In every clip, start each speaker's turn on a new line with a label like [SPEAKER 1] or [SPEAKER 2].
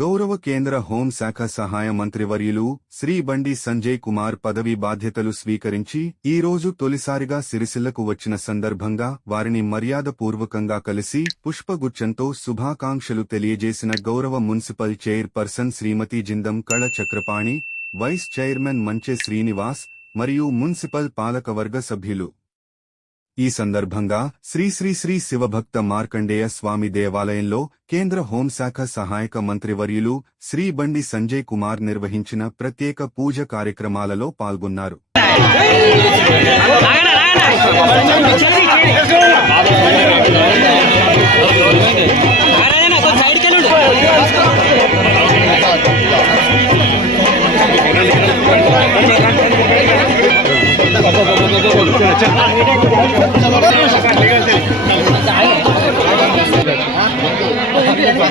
[SPEAKER 1] గౌరవ కేంద్ర హోంశాఖ సహాయ మంత్రివర్యులు శ్రీ బండి సంజయ్ కుమార్ పదవి బాధ్యతలు స్వీకరించి ఈ రోజు తొలిసారిగా సిరిసిల్లకు వచ్చిన సందర్భంగా వారిని మర్యాదపూర్వకంగా కలిసి పుష్పగుచ్చంతో శుభాకాంక్షలు తెలియజేసిన గౌరవ municipal chairperson Shrimati Jindam Kala Chakrapani vice chairman Manche Srinivas మరియు మున్సిపల్ పాలకవర్గ సభ్యులు. ఈ సందర్భంగా శ్రీ శ్రీ శ్రీ శివభక్త మార్కండేయ స్వామి దేవాలయంలో కేంద్ర హోంశాఖ సహాయక మంత్రివర్యులు శ్రీ బండి సంజయ్ కుమార్ నిర్వహించిన ప్రత్యేక పూజ కార్యక్రమాలలో పాల్గొన్నారు.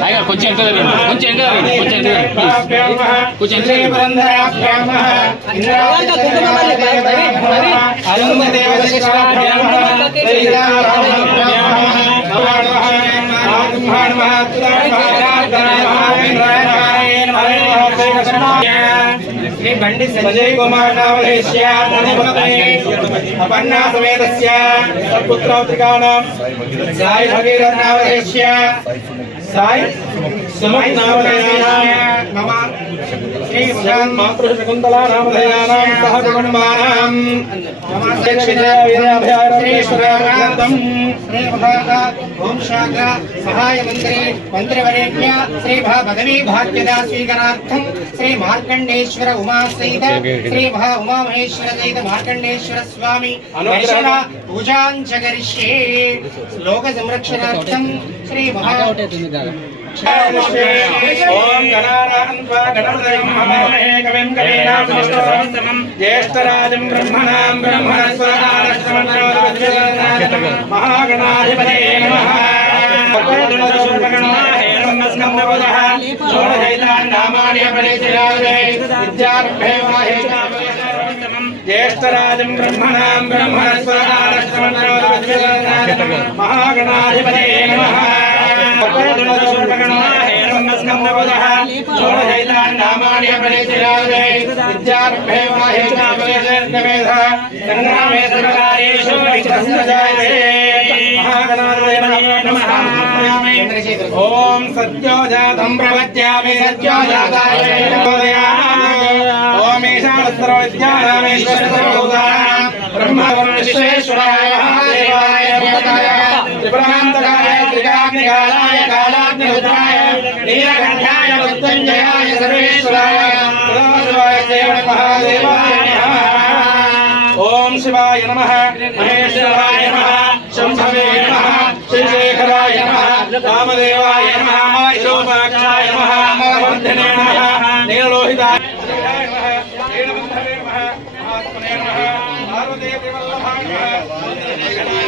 [SPEAKER 2] టైగర్ కొంచెం ఎంత కొంచెం ఎంత జరగండి కొంచెం ఎంత జరగండి ప్లీజ్ కొంచెం ఎంత జరగండి
[SPEAKER 3] శ్రీ బండి సంజయ్ కుమార్ నామధేశ్య అపర్ణా साई समक नामधेयानां नम। श्री भगवान् मातृ शकुंतला नामधेयानां सह गुणमानां नमस्ते विजय विद्याभ्यारतीश्वरानन्दं श्री भगवान् ओम शाखा सहाय मंत्री मंत्रिवरेण्य श्री भा भगवी भाग्यदा स्वीकरार्थं श्री मार्कंडेश्वर उमा सहित श्री भा उमा महेश्वर सहित मार्कंडेश्वर स्वामी दर्शना पूजां च लोक संरक्षणार्थं श्री भा సంరక్షణార్థం శ్రీ మహా ఓం గణానాన్వా గణపతయం మహామహే కవిం కవీనాం సమస్తమం జ్యేష్ఠరాజం బ్రహ్మణాం బ్రహ్మణస్వరాజం भवतः षोडशैतान्नामान्य प्रणीतिराजै विद्यारम्भे वाहेतापलेशमेधः गङ्गामे सर्वकार्येषु वैकसञ्जायते ॐ सत्यो जातं प्रवच्यामि। सत्यो जाताय ॐ ईशानस्त्रविद्यानामेश्वरसर्वभूतानां त्रिपुरान्तकाय त्रिकाग्निकालाय कालाग्निरुद्राय, नीलकण्ठ మృత్యుంజయాయ సర్వేశ్వరాయ సదాశివాయ దేవ మహాదేవాయ ఓం శివాయ నమ. మహేశ్వరాయ నమ. శంభవే నమ. శ్రీశేఖరాయ నమ. రామదేవాయ నమ. విరూపాక్షాయ నమ. వర్ధనే నమ. నీలలోహితాయ నమః. నీలబంధవే నమః. మహాత్మనే నమః. పార్వతీ వల్లభాయ నమః.